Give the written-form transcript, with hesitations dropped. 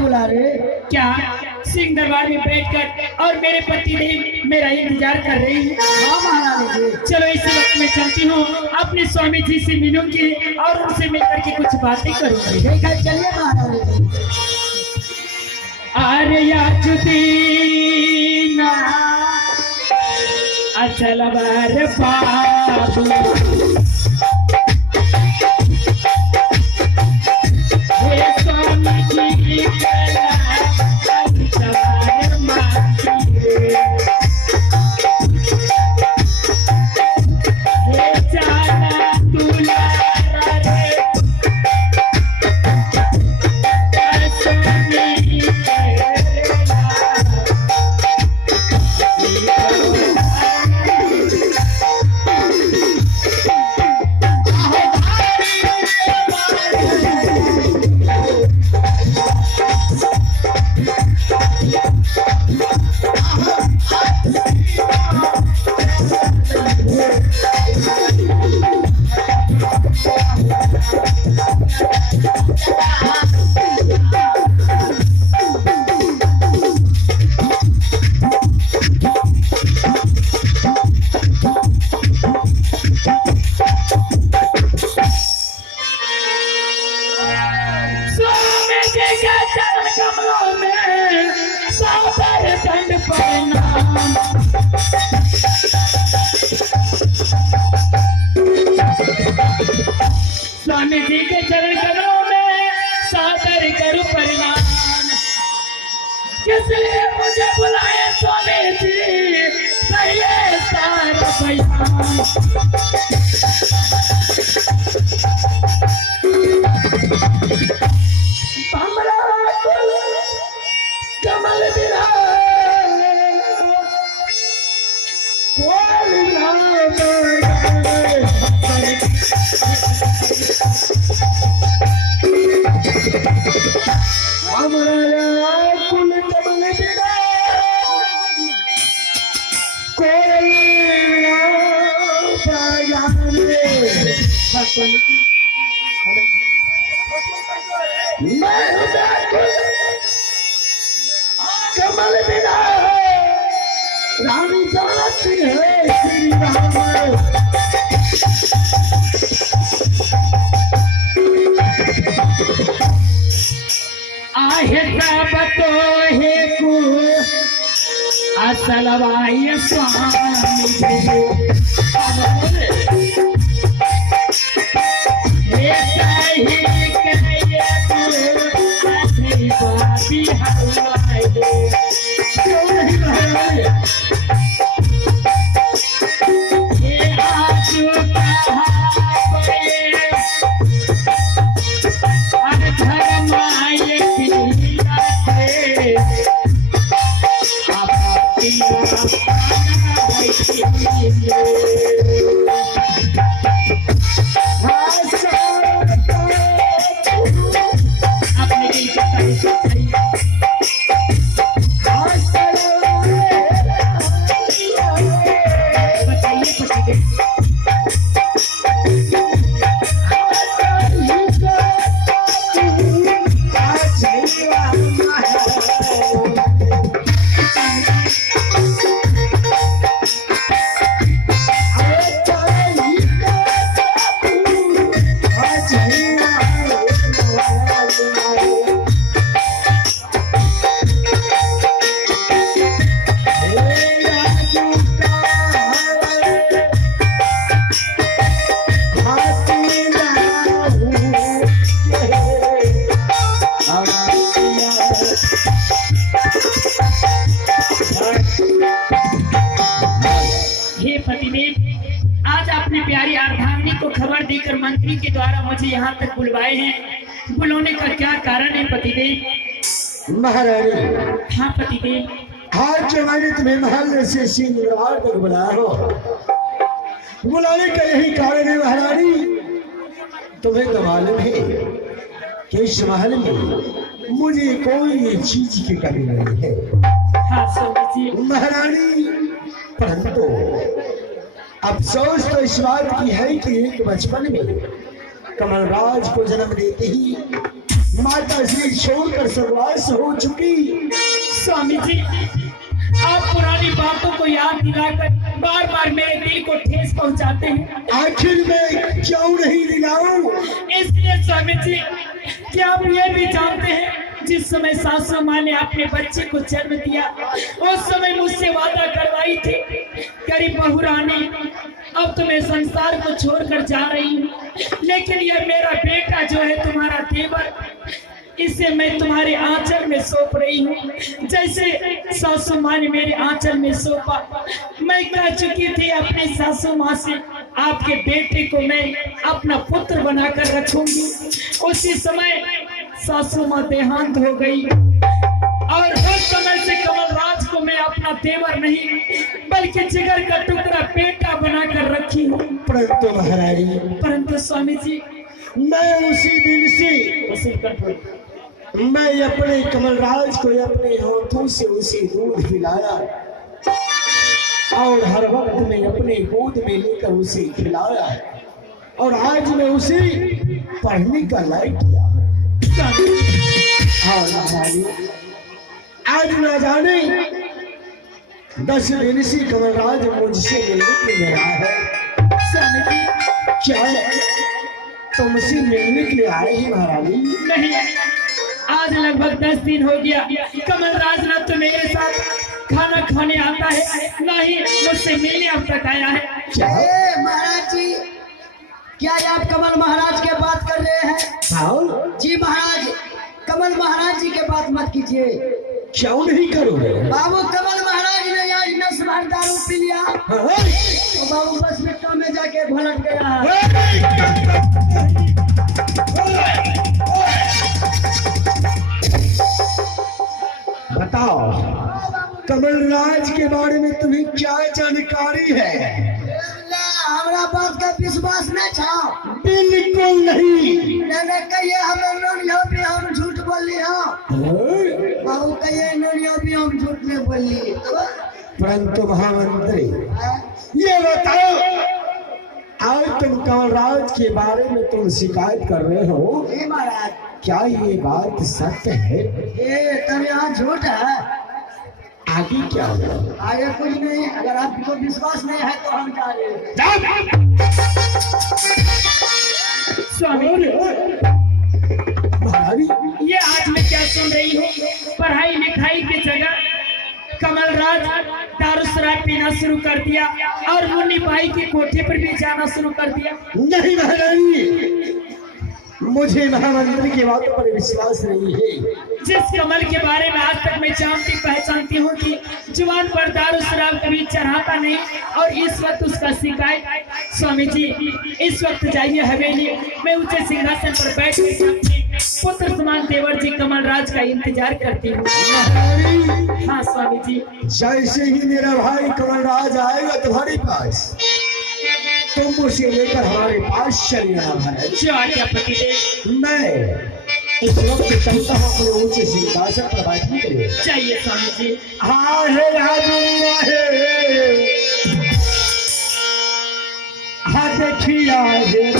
बुला रहे? क्या सिंह दरबार में बैठकर और मेरे पति देव मेरा इंतजार कर रही है? हाँ महारानी जी। चलो इसी वक्त मैं चलती हूँ, अपने स्वामी जी से मिलूंगी और उनसे मिलकर के कुछ बातें करूंगी। ठीक है, चलिए महारानी जी। आर्या जुदीना अचल बार बाबू हे स्वामी जी सवार माती हे चाला तुला रे स्वामी जी के चरण कमलों में सादर करूं प्रणाम। किस लिए मुझे बुलाए स्वामी जी, पहले सारा बयान। कमल बिना हमारा कुल कमल बिना कोई कमल बिना रानी चलती है श्री राम। आहे सब तो हे को असलवाय स्वामी हे सही कहिए तू बाबी हवाए ये आजू कहा मंत्री के द्वारा मुझे यहाँ तक बुलवाए हैं, बुलाने का क्या कारण है पतिदेव? महारानी। हाँ पतिदेव। आज जो मैंने तुम्हें महल से सिंह दरबार तक बुलाया हो, बुलाने का यही कारण है महारानी। तुम्हें तो मालूम है कि इस महल में मुझे कोई चीज की कमी नहीं है। हाँ स्वामी जी। महारानी, परंतु अफसोस तो इस बात की है कि एक बचपन में कमलराज को जन्म देते ही माता श्री छोड़कर स्वर्गवास हो चुकी। स्वामी जी, आप पुरानी बातों को याद दिलाकर बार बार मेरे दिल को ठेस पहुंचाते हैं। आखिर मैं क्यों नहीं दिलाऊं? इसलिए स्वामी जी, क्या आप ये भी जानते हैं, जिस समय सासू माँ ने अपने बच्चे को जन्म दिया, उस समय मुझसे वादा करवाई थी, गरीब बहू रानी, अब तो मैं संसार को छोड़कर जा रही हूँ, लेकिन यह मेरा बेटा जो है तुम्हारा देवर, इसे मैं तुम्हारे आंचल में सौंप रही हूँ। जैसे सासू माँ ने मेरे आंचल में सौंपा, मैं कह चुकी थी अपनी सासू माँ से, आपके बेटे को मैं अपना पुत्र बनाकर रखूंगी। उसी समय सासू माँ देहांत हो गई और उस समय से कमलराज को मैं अपना देवर नहीं बल्कि जिगर का टुकड़ा बेटा बनाकर रखी हूँ। परंतु महारानी, परंतु स्वामी जी, मैं उसी दिन से मैं अपने कमलराज को अपने हाथों से उसी दूध पिलाया और हर वक्त में अपने गोद में लेकर उसे खिलाया, और आज मैं उसे पढ़ने का लायक किया। हाँ महारानी, आज ना जाने 10 दिन से कमलराज मुझसे मिलने के लिए आया है। स्वामी जी, क्या तुमसे मिलने के लिए आए हैं महारानी? नहीं, आज लगभग 10 दिन हो गया कमलराज न तो मेरे साथ खाना खाने आता है, न ही मुझसे मिलने अब तक आया है। क्या? महाराज जी, क्या ये आप कमल महाराज के बात कर रहे हैं? हाँ, जी महाराज, कमल महाराज जी के बात मत कीजिए। क्यों नहीं करोगे? बाबू, कमल महाराज ने आज 10 बार दारू पी लिया हाँ? तो बाबू बस मिट्टों में जाके भलट गया है। बताओ, कमलराज के बारे में तुम्हें क्या जानकारी है? हमारा बात का विश्वास नहीं था। बिल्कुल नहीं। मैंने कहिए हमें नोनिया भी हम झूठ बोली। हाँ हाँ? बाबू, कहिए नोनिया भी हम झूठ नहीं बोली। परंतु महामंत्री, ये बताओ, आज तुम कमलराज के बारे में तुम शिकायत कर रहे हो, जी महाराज, क्या ये बात सत्य है? ये तब यहाँ झूठ है, आगे क्या हुआ? आगे कुछ नहीं। अगर आपको विश्वास नहीं है तो हम जा रहे हैं। स्वामी, महारानी, ये आज मैं क्या सुन रही हूँ, पढ़ाई लिखाई की जगह कमलराज दारू शराब पीना शुरू कर दिया और मुन्नी भाई के कोठे पर भी जाना शुरू कर दिया। नहीं महारानी, मुझे महामंत्री की बातों पर विश्वास नहीं है। जिस कमल के बारे में आज तक मैं जानती पहचानती हूँ कि जुबान पर दारू शराब कभी चढ़ाता नहीं, और इस वक्त उसका शिकायत। स्वामी जी, इस वक्त जाइए हवेली, मैं ऊंचे सिंहासन पर बैठ पुत्र समान देवर जी कमलराज का इंतजार करती हूँ। महारानी, हाँ स्वामी जी, जैसे ही मेरा भाई कमलराज आएगा तुम्हारे पास, तुम उसे लेकर हमारे पास चले आना महाराज। जो आज्ञा पतिदेव। मैं इस वक्त चलता हूँ अपने ऊंचे सिंहासन पर बैठने के लिए। चाहिए स्वामी जी। हाँ है राजू है, हाँ देखिया है